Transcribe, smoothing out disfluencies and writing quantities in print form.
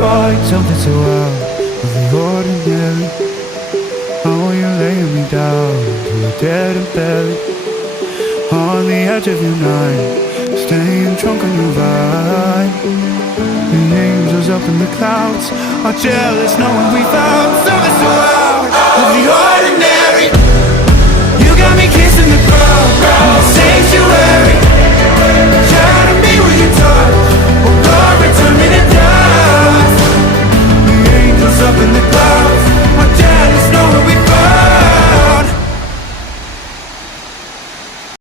find something so out of the ordinary. Oh, you're laying me down to a dead and buried on the edge of your night, staying drunk on your vibe. The angels up in the clouds are jealous knowing we found something so out.